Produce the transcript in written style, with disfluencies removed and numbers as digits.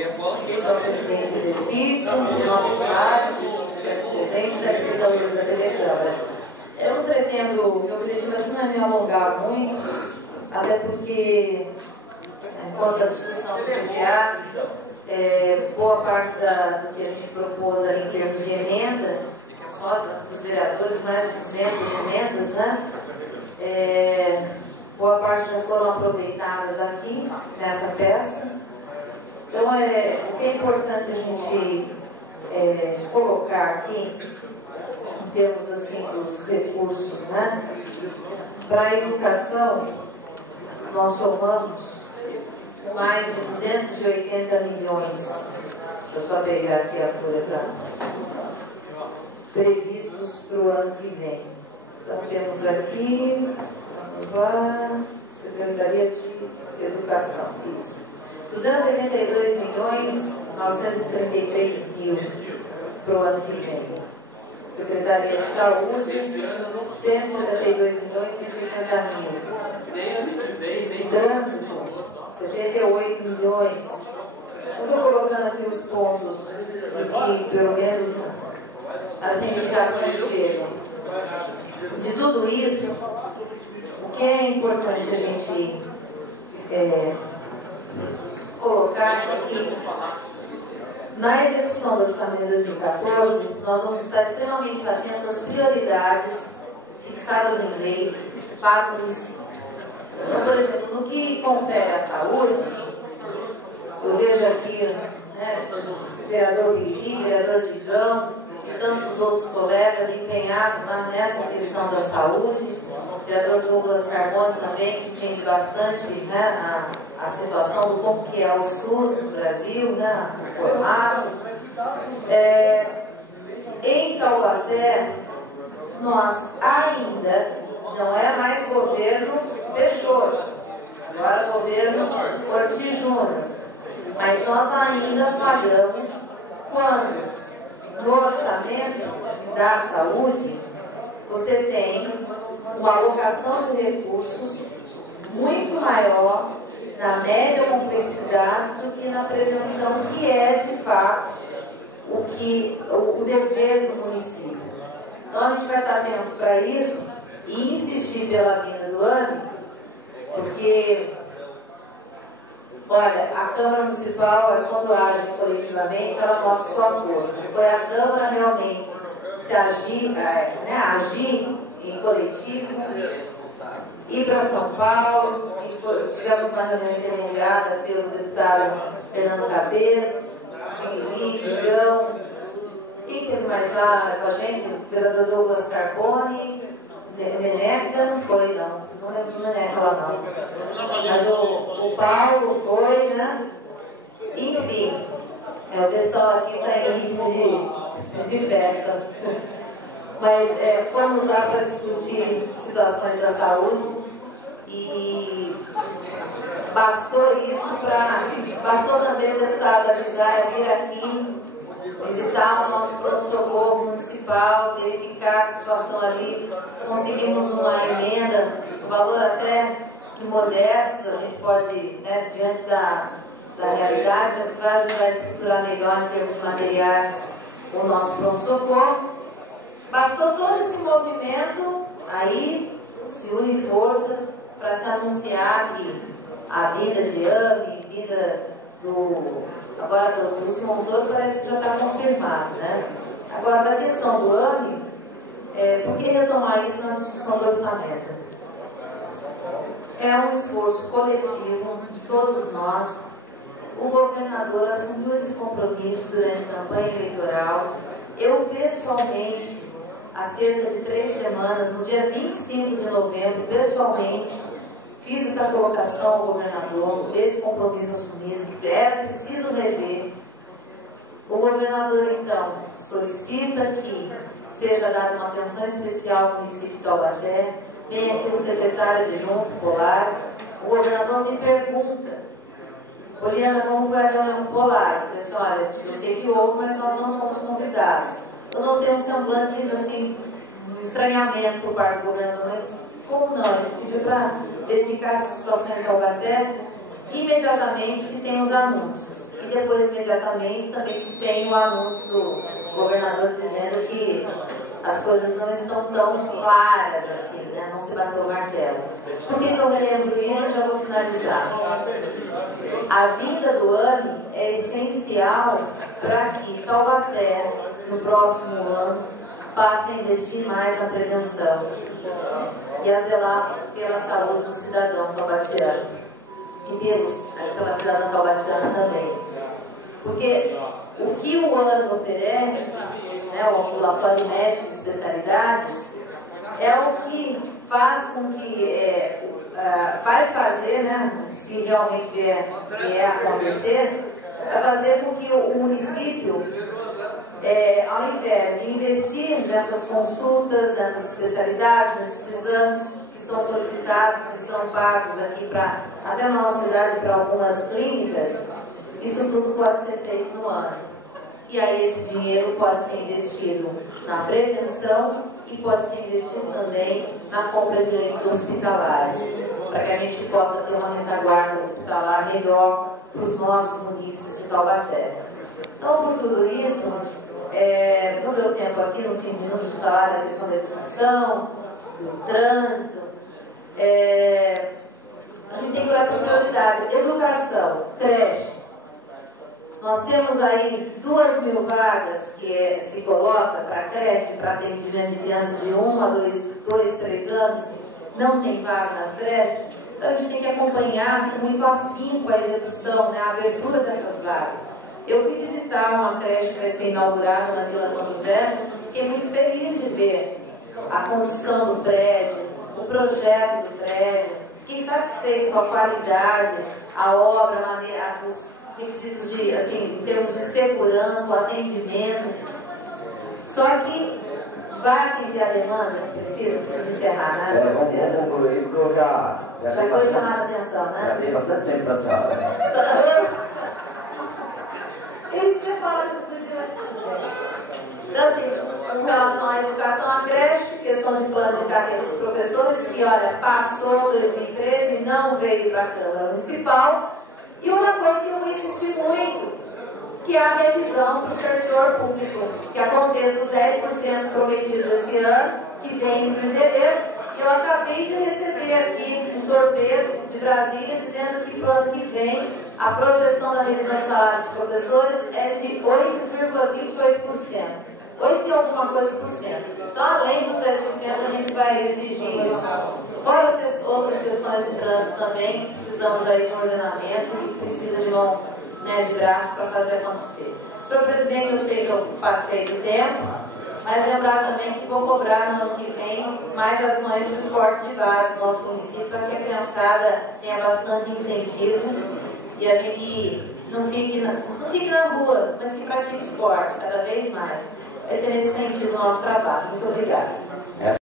Sou presidente de exercício, nome Soares, presidente da divisão da TV Câmara. Eu não pretendo, meu objetivo aqui não é me alongar muito, até porque, enquanto a discussão do PPA, boa parte do que a gente propôs ali em termos de emenda, só dos vereadores, mais de 200 emendas, né? Boa parte já foram aproveitadas aqui nessa peça. Então, o que é importante a gente colocar aqui, em termos assim, dos recursos, né? Para a educação, nós somamos mais de 280 milhões. Eu só pegar aqui a folha para previstos para o ano que vem. Então, temos aqui, vamos lá, Secretaria de Educação, isso. 282 milhões 933 mil para o ano que vem. Secretaria de Saúde, 172 milhões 180 mil. Trânsito, 78 milhões. Eu estou colocando aqui os pontos de que, pelo menos, as indicações chegam. De tudo isso, o que é importante a gente colocar aqui, na execução do orçamento de 2014, nós vamos estar extremamente atentos às prioridades fixadas em lei para o município. Então, por exemplo, no que confere à saúde, eu vejo aqui, né, o vereador Virgínia, o vereador Digão e tantos outros colegas empenhados nessa questão da saúde, o vereador Douglas Carbone também, que entende bastante, né, a situação do como que é o SUS no Brasil, né, o formato. Em Taubaté, nós ainda não é mais governo Peixoto, agora governo Ortiz Júnior, mas nós ainda pagamos quando no orçamento da saúde você tem uma alocação de recursos muito maior na média complexidade do que na prevenção, que é de fato o dever do município. Então a gente vai estar atento para isso e insistir pela vinda do AME, porque, olha, a Câmara Municipal, quando age coletivamente, ela mostra sua força. Foi a Câmara realmente se agir, agir em coletivo, ir para São Paulo, tivemos uma reunião intermediada pelo deputado Fernando Cabeça, Digão, quem teve mais lá com a gente? O vereador Douglas Carbone, Neneca não foi, não lembro do Neneca lá não, mas o Paulo foi, né? Enfim, o pessoal aqui está em ritmo de festa. Mas fomos lá para discutir situações da saúde e bastou também o deputado Avisaia vir aqui visitar o nosso pronto-socorro municipal, verificar a situação ali. Conseguimos uma emenda, um valor até que modesto, a gente pode, né, diante da realidade, mas que vai ajudar a estruturar melhor em termos de materiais o nosso pronto-socorro. Bastou todo esse movimento, aí se unem forças para se anunciar que a vinda de AME, vinda agora do Simão Toro parece que já está confirmado, né? Agora, da questão do AME, por que retomar isso na discussão do orçamento? É um esforço coletivo de todos nós. O governador assumiu esse compromisso durante a campanha eleitoral. Eu, pessoalmente, há cerca de 3 semanas, no dia 25 de novembro, pessoalmente, fiz essa colocação ao governador, desse compromisso assumido, que era preciso rever. O governador, então, solicita que seja dada uma atenção especial ao município de Taubaté. Vem aqui o secretário adjunto Polar. O governador me pergunta: Poliana, como vai a reunião Polar? Eu disse: olha, eu sei que houve, mas nós não fomos convidados. Eu não tenho um semblante assim, um estranhamento por parte do governador, mas como não? Ele pediu para verificar essa situação em Taubaté, imediatamente se tem os anúncios. E depois, imediatamente, também se tem o anúncio do governador dizendo que as coisas não estão tão claras assim, né? Não se bateu o martelo. Por que eu relembro isso? Eu já vou finalizar. A vinda do AME é essencial para que Taubaté, no próximo ano, passe a investir mais na prevenção e a zelar pela saúde do cidadão taubatiano e pela cidadã taubatiana também. Porque o que o AME oferece, né, o ambulatório médico de especialidades, é o que faz com que vai fazer, né, se realmente vier a acontecer, vai fazer com que o município, ao invés de investir nessas consultas, nessas especialidades, nesses exames que são solicitados e são pagos aqui até na nossa cidade para algumas clínicas, isso tudo pode ser feito no ano. E aí esse dinheiro pode ser investido na prevenção e pode ser investido também na compra de leitos hospitalares, para que a gente possa ter uma retaguarda hospitalar melhor para os nossos municípios de Taubaté. Então, por tudo isso, não deu tempo aqui nos 5 minutos de falar da questão da educação, do trânsito. A gente tem que olhar para a prioridade. Educação, creche. Nós temos aí 2.000 vagas que se coloca para creche, para atendimento de crianças de 1 a 2, 3 anos, não tem vaga nas creches. Então a gente tem que acompanhar com muito afinco a execução, né, a abertura dessas vagas. Eu fui visitar uma creche que vai ser inaugurada na Vila São José, fiquei muito feliz de ver a condição do prédio, o projeto do prédio, fiquei satisfeito com a qualidade, a obra, a maneira, os requisitos de, assim, em termos de segurança, o atendimento. Só que vai atender a demanda que precisa encerrar, né? Vamos concluir, porque eu já foi chamada a atenção, né? Já tem bastante tempo para a senhora. Ele tinha falado que podia mais. Então, assim, com relação à educação, a creche, questão de plano de carreira dos professores, que, olha, passou 2013 e não veio para a Câmara Municipal. E uma coisa que eu vou insistir muito, que é a revisão para o servidor público, que aconteça os 10% prometidos esse ano, que vem em fevereiro. Eu acabei de receber aqui um torpedo de Brasília dizendo que para o ano que vem a projeção da revisão de salário dos professores é de 8,28%. 8 e alguma coisa por cento. Então, além dos 10%, a gente vai exigir isso. Fora as outras questões de trânsito também, que precisamos aí de um ordenamento e precisa de mão, né, de braço para fazer acontecer. Senhor presidente, eu sei que eu passei do tempo, mas lembrar também que vou cobrar no ano que vem mais ações de esporte de base no nosso município, para que a criançada tenha bastante incentivo e a gente não fique na rua, mas que pratique esporte cada vez mais. Vai ser nesse sentido o nosso trabalho. Muito obrigada.